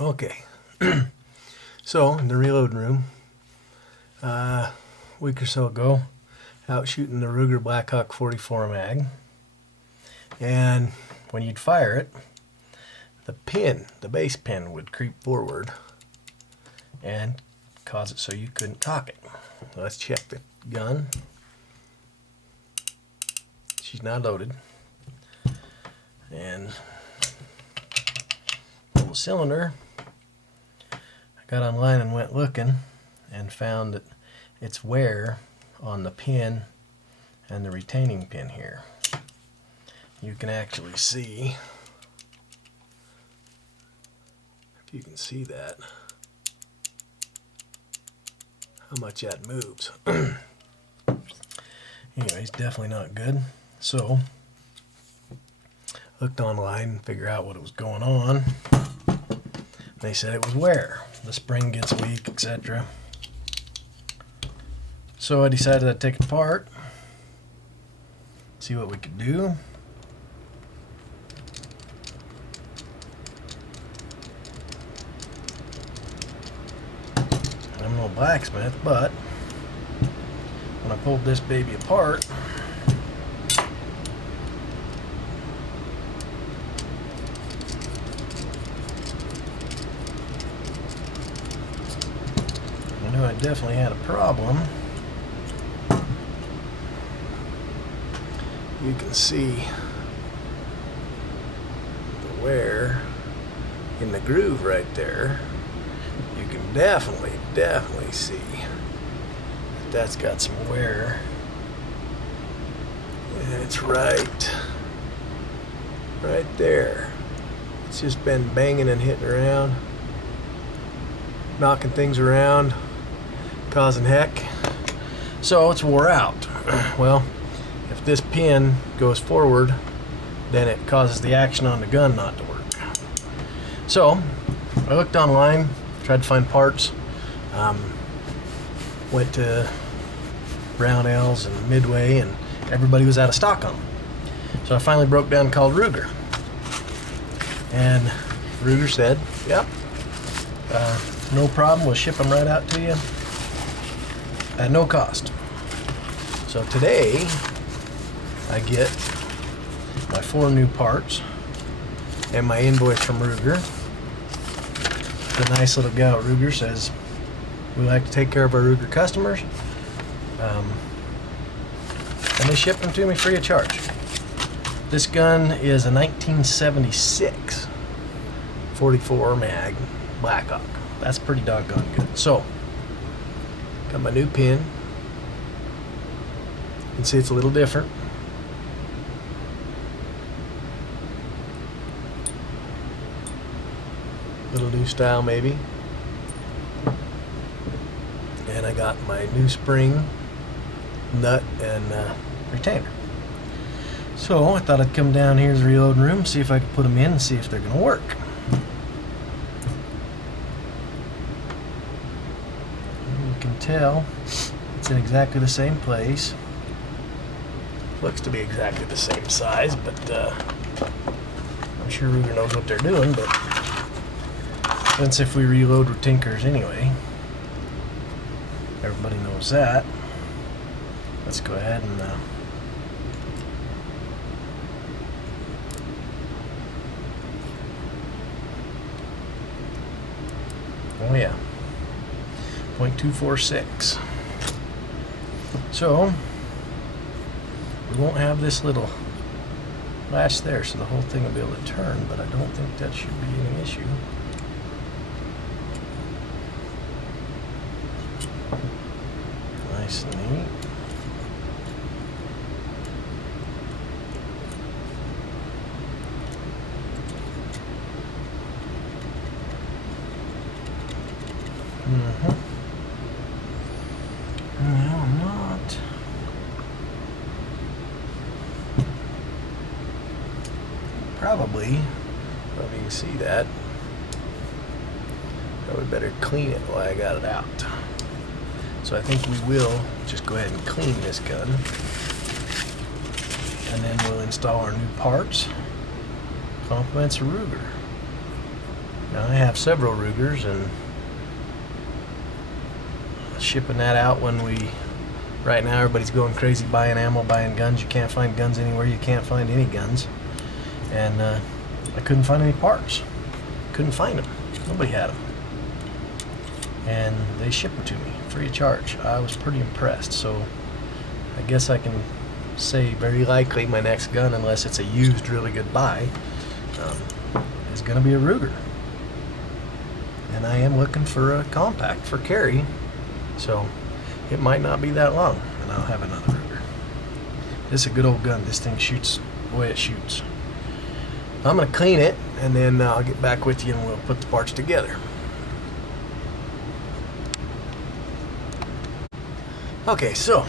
Okay, so in the reload room, a week or so ago, out shooting the Ruger Blackhawk 44 mag, and when you'd fire it, the base pin would creep forward and cause it so you couldn't cock it. Let's check the gun. She's not loaded, and pull the cylinder. I got online and went looking and found that it's wear on the pin and the retaining pin here. You can actually see, if you can see that, how much that moves. Anyways, definitely not good. So looked online and figured out what was going on. They said it was wear. The spring gets weak, etc. So I decided I'd take it apart, see what we could do. I'm no blacksmith, but when I pulled this baby apart, I knew I definitely had a problem. You can see the wear in the groove right there. You can definitely see that that's got some wear. And it's right there. It's just been banging and hitting around, knocking things around, causing heck. So it's wore out. Well, if this pin goes forward, then it causes the action on the gun not to work. So I looked online, tried to find parts, went to Brownells and Midway, and everybody was out of stock on them. So I finally broke down and called Ruger, and Ruger said, yep, no problem, we'll ship them right out to you at no cost. So today I get my 4 new parts and my invoice from Ruger. The nice little gal at Ruger says we like to take care of our Ruger customers, and they ship them to me free of charge. This gun is a 1976 44 mag Blackhawk. That's pretty doggone good. So got my new pin. You can see it's a little different. Little new style maybe. And I got my new spring, nut, and retainer. So I thought I'd come down here to the reloading room, see if I could put them in and see if they're going to work. You can tell it's in exactly the same place. Looks to be exactly the same size, but I'm sure Ruger knows what they're doing. But since if we reload, we're tinkers anyway. Everybody knows that. Let's go ahead and oh yeah, 0.246. So we won't have this little latch there, so the whole thing will be able to turn, but I don't think that should be any issue. Nice and neat. No, I'm not. Probably, if you can see that, probably better clean it while I got it out. So I think we will just go ahead and clean this gun, and then we'll install our new parts. Compliments of Ruger. Now I have several Rugers, and shipping that out when right now everybody's going crazy buying ammo, buying guns. You can't find guns anywhere. You can't find any guns. And I couldn't find any parts. Couldn't find them. Nobody had them. And they shipped them to me free of charge. I was pretty impressed. So I guess I can say very likely my next gun, unless it's a used really good buy, is going to be a Ruger. And I am looking for a compact for carry, so it might not be that long and I'll have another Ruger. This is a good old gun. This thing shoots the way it shoots. I'm going to clean it, and then I'll get back with you and we'll put the parts together. Okay, so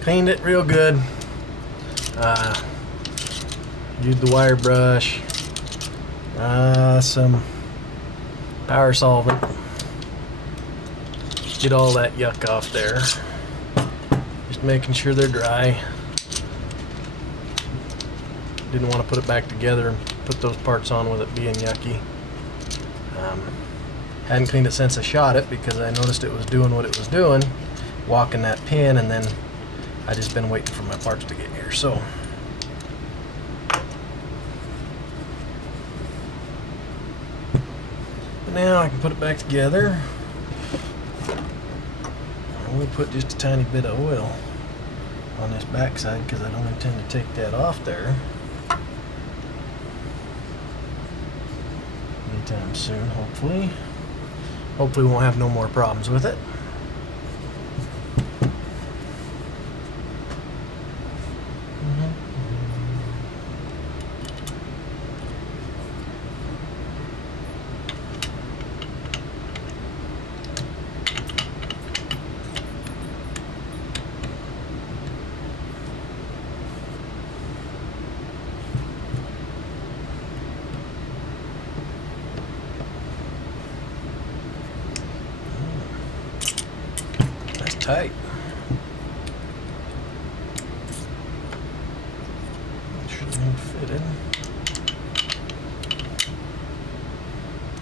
cleaned it real good. Used the wire brush, some power solvent. Get all that yuck off there. Just making sure they're dry. Didn't want to put it back together and put those parts on with it being yucky. Hadn't cleaned it since I shot it because I noticed it was doing what it was doing, walking that pin, and then I just been waiting for my parts to get here. So now I can put it back together. I'm going to put just a tiny bit of oil on this back side because I don't intend to take that off there anytime soon, hopefully. Hopefully we won't have no more problems with it. Tight. Should have fitted.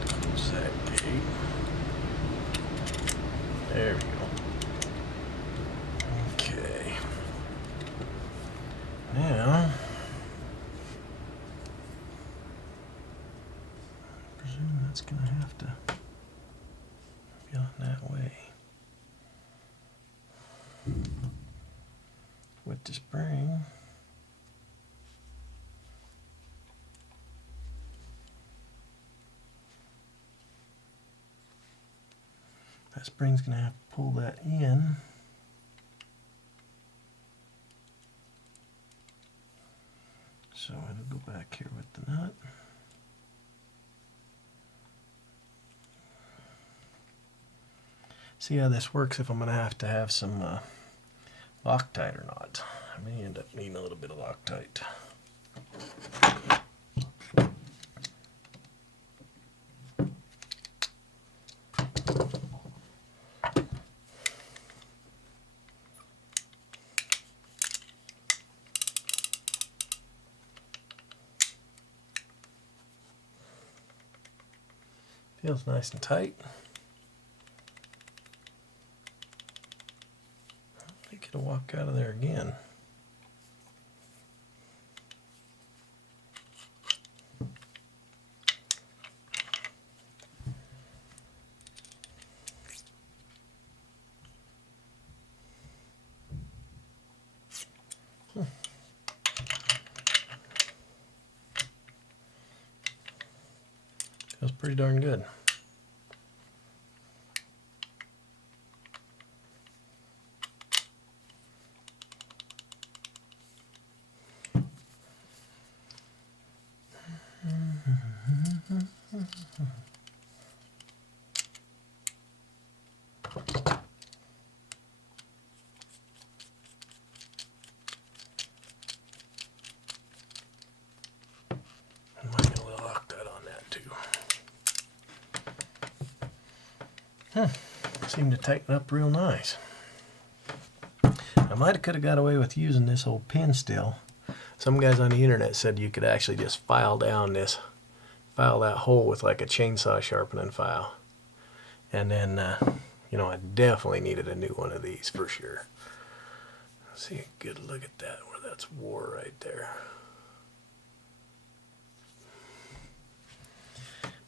Close that gate. There we go. Okay. Now, I presume that's going to have to be on that way. With the spring, that spring's going to have to pull that in. So it'll go back here with the nut. See how this works if I'm going to have some Loctite or not. I may end up needing a little bit of Loctite. Feels nice and tight. To walk out of there again. Feels pretty darn good. Seemed to tighten up real nice. I might have could have got away with using this old pin still. Some guys on the internet said you could actually just file down this file that hole with like a chainsaw sharpening file. And then, you know, I definitely needed a new one of these for sure. See a good look at that, where that's wore right there.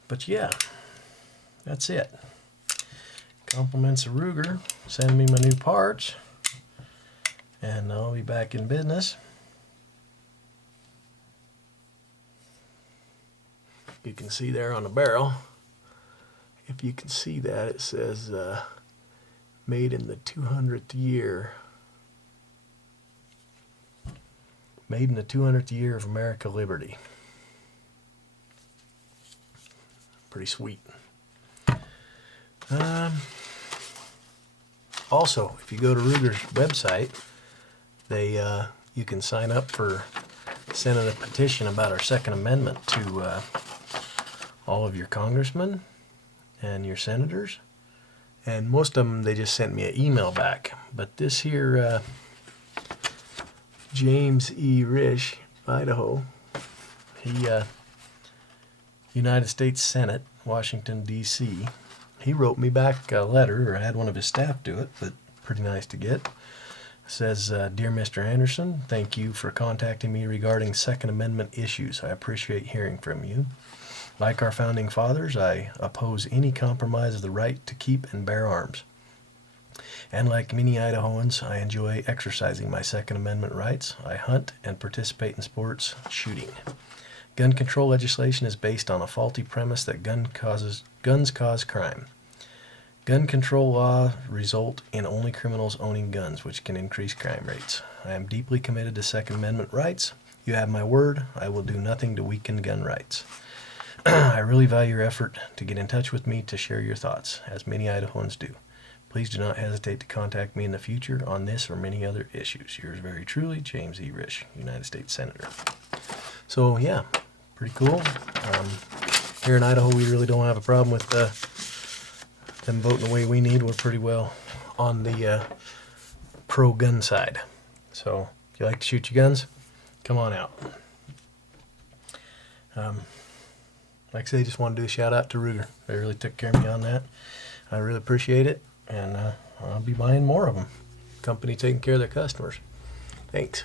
But yeah, that's it. Compliments of Ruger sending me my new parts, and I'll be back in business. You can see there on the barrel, if you can see that, it says made in the 200th year. Made in the 200th year of America Liberty. Pretty sweet. Also, if you go to Ruger's website, you can sign up for sending a petition about our Second Amendment to all of your congressmen and your senators. And most of them, they just sent me an email back. But this here, James E. Risch, Idaho, he, United States Senate, Washington, D.C., he wrote me back a letter, or I had one of his staff do it, but pretty nice to get. It says, Dear Mr. Anderson, thank you for contacting me regarding Second Amendment issues. I appreciate hearing from you. Like our founding fathers, I oppose any compromise of the right to keep and bear arms. And like many Idahoans, I enjoy exercising my Second Amendment rights. I hunt and participate in sports shooting. Gun control legislation is based on a faulty premise that guns cause crime. Gun control law result in only criminals owning guns, which can increase crime rates. I am deeply committed to Second Amendment rights. You have my word. I will do nothing to weaken gun rights. I really value your effort to get in touch with me to share your thoughts, as many Idahoans do. Please do not hesitate to contact me in the future on this or many other issues. Yours very truly, James E. Risch, United States Senator. So yeah, pretty cool. Here in Idaho, we really don't have a problem with them voting the way we need. We're pretty well on the pro-gun side. So if you like to shoot your guns, come on out. Like I say, just want to do a shout out to Ruger. They really took care of me on that. I really appreciate it, and I'll be buying more of them. Company taking care of their customers. Thanks.